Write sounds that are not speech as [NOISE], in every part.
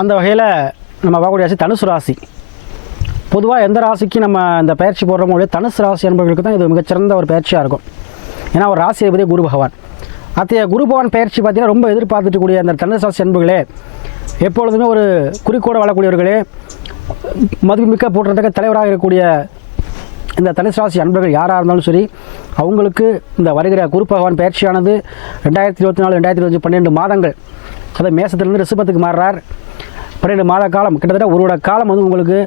அந்த வகையில் நம்ம பார்க்கக்கூடிய ராசி தனுசு ராசி. பொதுவாக எந்த ராசிக்கு நம்ம இந்த பயிற்சி போடுறோமோ தனுசு ராசி என்பவர்களுக்கு தான் இது மிகச்சிறந்த ஒரு பயிற்சியாக இருக்கும். ஏன்னா ஒரு ராசி அதிபதி குரு பகவான். அத்தைய குரு பகவான் பயிற்சி பார்த்தீங்கன்னா ரொம்ப எதிர்பார்த்துக்கூடிய அந்த தனுசு ராசி அன்புகளே எப்பொழுதுமே ஒரு குறிக்கோடு வாழக்கூடியவர்களே மதிப்புமிக்க போட்டுறதுக்கு தலைவராக இருக்கக்கூடிய இந்த தனுசு ராசி அன்பர்கள் யாராக இருந்தாலும் சரி அவங்களுக்கு இந்த வருகிற குரு பகவான் பயிற்சியானது ரெண்டாயிரத்தி இருபத்தி நாலு ரெண்டாயிரத்தி இருபத்தி பன்னெண்டு மாதங்கள். அதாவது மேசத்திலிருந்து ரிஷபத்துக்கு மாறுறார். பன்னெண்டு மாத காலம் கிட்டத்தட்ட ஒரு வருட காலம் வந்து உங்களுக்கு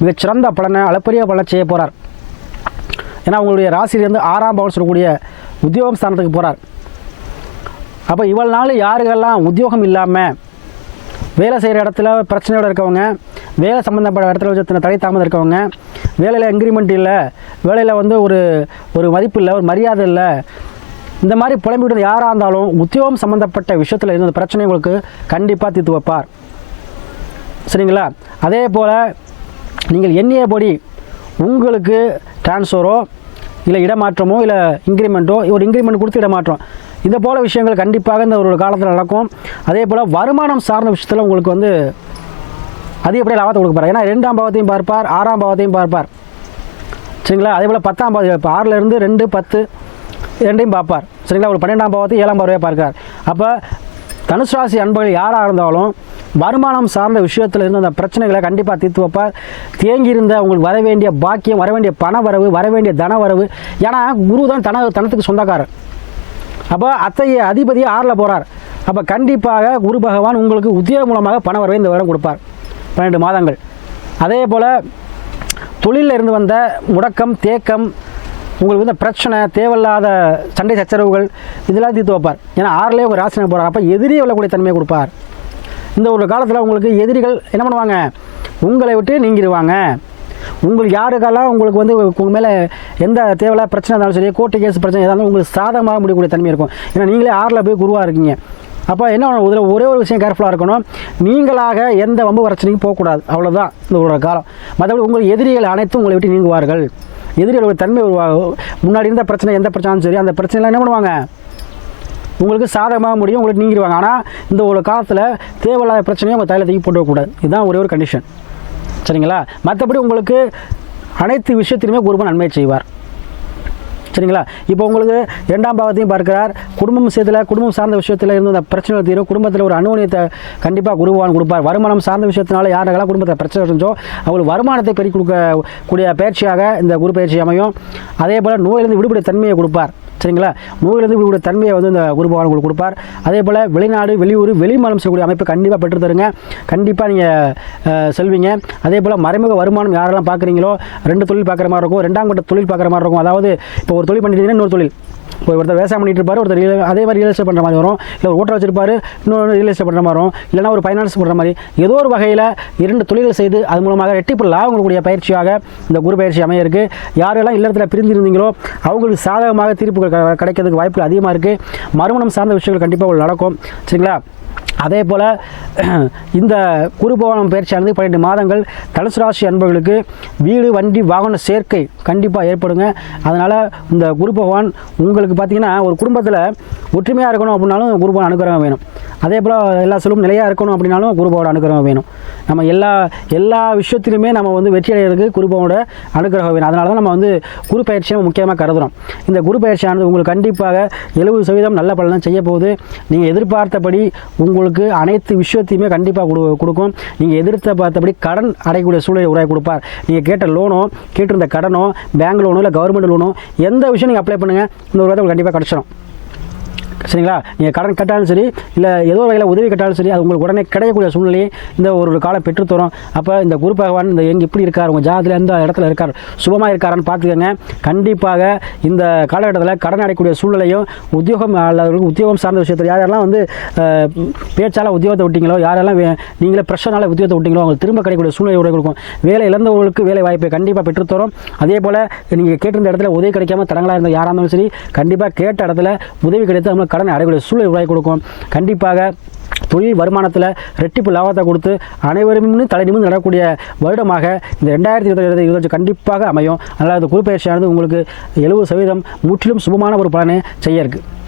மிகச்சிறந்த பலனை அளப்பரிய பலனை செய்ய போகிறார் ஏன்னா உங்களுடைய ராசியிலேருந்து ஆறாம் பவன் சொல்லக்கூடிய உத்தியோகம் ஸ்தானத்துக்கு போகிறார் அப்போ இவ்வளவு நாள் யாருக்கெல்லாம் உத்தியோகம் இல்லாமல் வேலை செய்கிற இடத்துல பிரச்சனையோடு இருக்கவங்க வேலை சம்மந்தப்பட்ட இடத்துல வச்சு தடை தாமதம் இருக்கவங்க வேலையில் இன்க்ரிமெண்ட் இல்லை வேலையில் வந்து ஒரு ஒரு மதிப்பு இல்லை ஒரு மரியாதை இல்லை இந்த மாதிரி புலம்பிக்கிட்டு யாராக இருந்தாலும் உத்தியோகம் சம்மந்தப்பட்ட விஷயத்தில் இருந்த பிரச்சனை உங்களுக்கு கண்டிப்பாக தீர்த்து வைப்பார். சரிங்களா? அதே போல் நீங்கள் எண்ணியபடி உங்களுக்கு ட்ரான்ஸ்ஃபரோ இல்லை இடமாற்றமோ இல்லை இன்க்ரிமெண்ட்டோ ஒரு இன்க்ரிமெண்ட் கொடுத்து இடமாற்றம். இந்த போல் விஷயங்கள் கண்டிப்பாக இந்த ஒரு காலத்தில் நடக்கும். அதே போல் வருமானம் சார்ந்த விஷயத்தில் உங்களுக்கு வந்து அதிகப்படியாக லாபத்தை கொடுப்பார் ஏன்னா ரெண்டாம் பாவத்தையும் பார்ப்பார் ஆறாம் பாவத்தையும் பார்ப்பார். சரிங்களா? அதே போல் பத்தாம் பாவத்தை இப்போ ஆறிலிருந்து ரெண்டு பத்து ரெண்டையும் பார்ப்பார். சரிங்களா? ஒரு பன்னெண்டாம் பாவத்தை ஏழாம் பார்வையாக பார்க்கார் அப்போ தனுசு ராசி அன்பர்கள் யாராக இருந்தாலும் வருமானம் சார்ந்த விஷயத்தில் இருந்த அந்த பிரச்சனைகளை கண்டிப்பாக தீர்த்து வைப்பார் தேங்கியிருந்த உங்களுக்கு வர வேண்டிய பாக்கியம் வர வேண்டிய பண வரவு வர வேண்டிய தன வரவு. ஏன்னா குரு தான் தன தனத்துக்கு சொந்தக்காரர். அப்போ அத்தைய அதிபதி ஆறில் போகிறார் அப்போ கண்டிப்பாக குரு பகவான் உங்களுக்கு உத்தியோக மூலமாக பண வரவை இந்த வருடம் கொடுப்பார். பன்னெண்டு மாதங்கள். அதே போல் தொழிலில் இருந்து வந்த முடக்கம் தேக்கம் உங்களுக்கு வந்து பிரச்சனை தேவையில்லாத சண்டை சச்சரவுகள் இதெல்லாம் தீர்த்து வைப்பார். ஏன்னா ஆறுலேயே ஒரு ராசினை போகிறார் அப்போ எதிரியே விழக்கூடிய தன்மையை கொடுப்பார்? இந்த ஒரு காலத்தில் உங்களுக்கு எதிரிகள் என்ன பண்ணுவாங்க? உங்களை விட்டு நீங்கிடுவாங்க. உங்களுக்கு யாருக்கெல்லாம் உங்களுக்கு வந்து உங்கள் மேலே எந்த தேவையில்லாத பிரச்சனை இருந்தாலும் சரி கோர்ட்டு கேஸ் பிரச்சனை எதாக இருந்தாலும் உங்களுக்கு சாதகமாக முடியக்கூடிய தன்மை இருக்கும். ஏன்னா நீங்களே ஆறில் போய் குருவாக இருக்கீங்க. அப்போ என்ன இதில் ஒரே ஒரு விஷயம் கேர்ஃபுல்லாக இருக்கணும். நீங்களாக எந்த வம்பு பிரச்சனைக்கும் போகக்கூடாது. அவ்வளோதான் இந்த ஒரு காலம். மற்றபடி உங்கள் எதிரிகள் அனைத்தும் உங்களை விட்டு நீங்குவார்கள். எதிரிகளோட தன்மை உருவாகும் முன்னாடி இருந்த பிரச்சனை எந்த பிரச்சனையும் சரி அந்த பிரச்சனைலாம் என்ன பண்ணுவாங்க? உங்களுக்கு சாதகமாக முடியும் உங்களுக்கு நீங்கிடுவாங்க ஆனால் இந்த ஒரு காலத்தில் தேவையில்லாத பிரச்சனையும் உங்கள் தலையில் தூக்கி போட்டுக்கூடாது இதுதான் ஒரே ஒரு கண்டிஷன் சரிங்களா? மற்றபடி உங்களுக்கு அனைத்து விஷயத்திலுமே குருபன் நன்மை செய்வார். சரிங்களா? இப்போ உங்களுக்கு இரண்டாம் பாவத்தையும் பார்க்கிறார். குடும்பம் விஷயத்தில் குடும்பம் சார்ந்த விஷயத்தில் இருந்து அந்த பிரச்சனை தீரும். குடும்பத்தில் ஒரு அனுகூலியத்தை கண்டிப்பாக குருவான் கொடுப்பார். வருமானம் சார்ந்த விஷயத்தினால யாரெல்லாம் குடும்பத்தில் பிரச்சனை இருந்துச்சோ அவங்களுக்கு வருமானத்தை பெருக்கி கொடுக்கக்கூடிய பயிற்சியாக இந்த குரு பயிற்சி அமையும். அதே போல் நோயிலிருந்து விடுபட தன்மையை கொடுப்பார். சரிங்களா? நோயிலிருந்து உங்களுடைய தன்மையை வந்து இந்த குரு பகவான் உங்களுக்கு கொடுப்பார். அதே போல் வெளிநாடு வெளியூர் வெளிமாநிலம் செய்யக்கூடிய அமைப்பு கண்டிப்பாக பெற்று தருங்க. கண்டிப்பாக நீங்கள் செல்வீங்க. அதே போல் மறைமுக வருமானம் யாரெல்லாம் பார்க்குறீங்களோ ரெண்டு தொழில் பார்க்குற மாதிரி இருக்கும் ரெண்டாம் கட்ட தொழில் பார்க்குற மாதிரி இருக்கும். அதாவது இப்போ ஒரு தொழில் பண்ணிட்டீங்கன்னா இன்னொரு தொழில். ஒருத்தர் விவசாயம் பண்ணிட்டு இருப்பார் ஒருத்தர் real- அதே மாதிரி ரியல் எஸ்டேட் பண்ணுற மாதிரி வரும். இல்லை ஒரு ஓட்டர் வச்சிருப்பாரு இன்னொரு ரியல் எஸ்டேட் பண்ணுற மாதிரி வரும். இல்லைனா ஒரு ஃபைனான்ஸ் பண்ணுற மாதிரி. ஏதோ ஒரு வகையில் இரண்டு தொழில்கள் செய்து அது மூலமாக ரெட்டிப்பு லாபம் கொடுக்கக்கூடிய பயிற்சியாக இந்த குரு பயிற்சி அமைய இருக்குது யாரெல்லாம் இல்லத்தில் பிரிந்திருந்தீங்களோ அவங்களுக்கு சாதகமாக தீர்ப்புகள் க- கிடைக்கிறதுக்கு வாய்ப்புகள் அதிகமாக இருக்குது மறுமணம் சார்ந்த விஷயங்கள் கண்டிப்பாக நடக்கும். சரிங்களா? அதே போல் [CLEARS THROAT] இந்த குருபவனம் பயிற்சியானது பன்னெண்டு மாதங்கள் தனுசு ராசி அன்பர்களுக்கு வீடு வண்டி வாகன சேர்க்கை கண்டிப்பாக ஏற்படுங்க. அதனால் இந்த குரு பகவான் உங்களுக்கு பார்த்தீங்கன்னா ஒரு குடும்பத்தில் ஒற்றுமையாக இருக்கணும் அப்படின்னாலும் குரு பகவான் அனுகிரகம் வேணும். அதே போல் எல்லா சொல்லும் நிலையாக இருக்கணும் அப்படின்னாலும் குரு பகவான் அனுகிரகம் வேணும். நம்ம எல்லா எல்லா விஷயத்திலுமே நம்ம வந்து வெற்றி அடைகிறதுக்கு குரு பகவானோட அனுகிரகம் வேணும். அதனால தான் நம்ம வந்து குரு பயிற்சியை முக்கியமாக கருதுகிறோம் இந்த குரு பயிற்சியானது உங்களுக்கு கண்டிப்பாக எழுபது சதவீதம் நல்ல பலனை செய்ய போகுது நீங்கள் எதிர்பார்த்தபடி உங்களுக்கு அனைத்து விஷயத்தையுமே கண்டிப்பாக கொடு கொடுக்கும். நீங்கள் எதிர்த்த பார்த்தபடி கடன் அடையக்கூடிய சூழலை உருவாக்கி கொடுப்பார். நீங்கள் கேட்ட லோனோ கேட்டிருந்த கடனோ பேங்க் லோனோ இல்லை கவர்மெண்ட் லோனோ எந்த விஷயம் நீங்கள் அப்ளை பண்ணுங்கள் இந்த ஒரு வாரத்தில் கண்டிப்பாக கிடச்சிடும் சரிங்களா? நீங்கள் கடன் கட்டாலும் சரி இல்லை ஏதோ வகையில் உதவி கட்டாலும் சரி அது உங்களுக்கு உடனே கிடைக்கக்கூடிய சூழ்நிலையை இந்த ஒரு காலம் பெற்றுத்தரும் அப்போ இந்த குரு பகவான் இந்த எங்கே எப்படி இருக்கார் உங்கள் ஜாதத்தில் எந்த இடத்துல இருக்கார் சுபமாக இருக்காரான்னு பார்த்துக்கோங்க. கண்டிப்பாக இந்த காலகட்டத்தில் கடன் அடையக்கூடிய சூழ்நிலையும் உத்தியோகம் அல்லது உத்தியோகம் சார்ந்த விஷயத்தில் யாரெல்லாம் வந்து பேச்சால் பேச்சால உத்தியோகத்தை விட்டிங்களோ யாரெல்லாம் நீங்களே ப்ரெஷர்னால உத்தியோகத்தை விட்டீங்களோ அவங்களுக்கு திரும்ப கிடைக்கக்கூடிய சூழ்நிலை உடைய கொடுக்கும். வேலை இழந்தவர்களுக்கு வேலை வாய்ப்பை கண்டிப்பாக பெற்றுத்தரும் அதே போல் நீங்கள் கேட்டிருந்த இடத்துல உதவி கிடைக்காம தடங்களாக இருந்த யாராக இருந்தாலும் சரி கண்டிப்பாக கேட்ட இடத்துல உதவி கிடைத்து அவங்களுக்கு கடனை அடைக்கூடிய சூழ்நிலை உருவாக்கி கொடுக்கும். கண்டிப்பாக தொழில் வருமானத்தில் ரெட்டிப்பு லாபத்தை கொடுத்து அனைவரும் தலை நிமிர்ந்து நடக்கக்கூடிய வருடமாக இந்த ரெண்டாயிரத்தி இருபத்தி இருபத்தஞ்சு கண்டிப்பாக அமையும். அதனால் அந்த குறுப்பெயர்ச்சியானது உங்களுக்கு எழுபது சதவீதம் முற்றிலும் சுபமான ஒரு பலனை செய்ய இருக்குது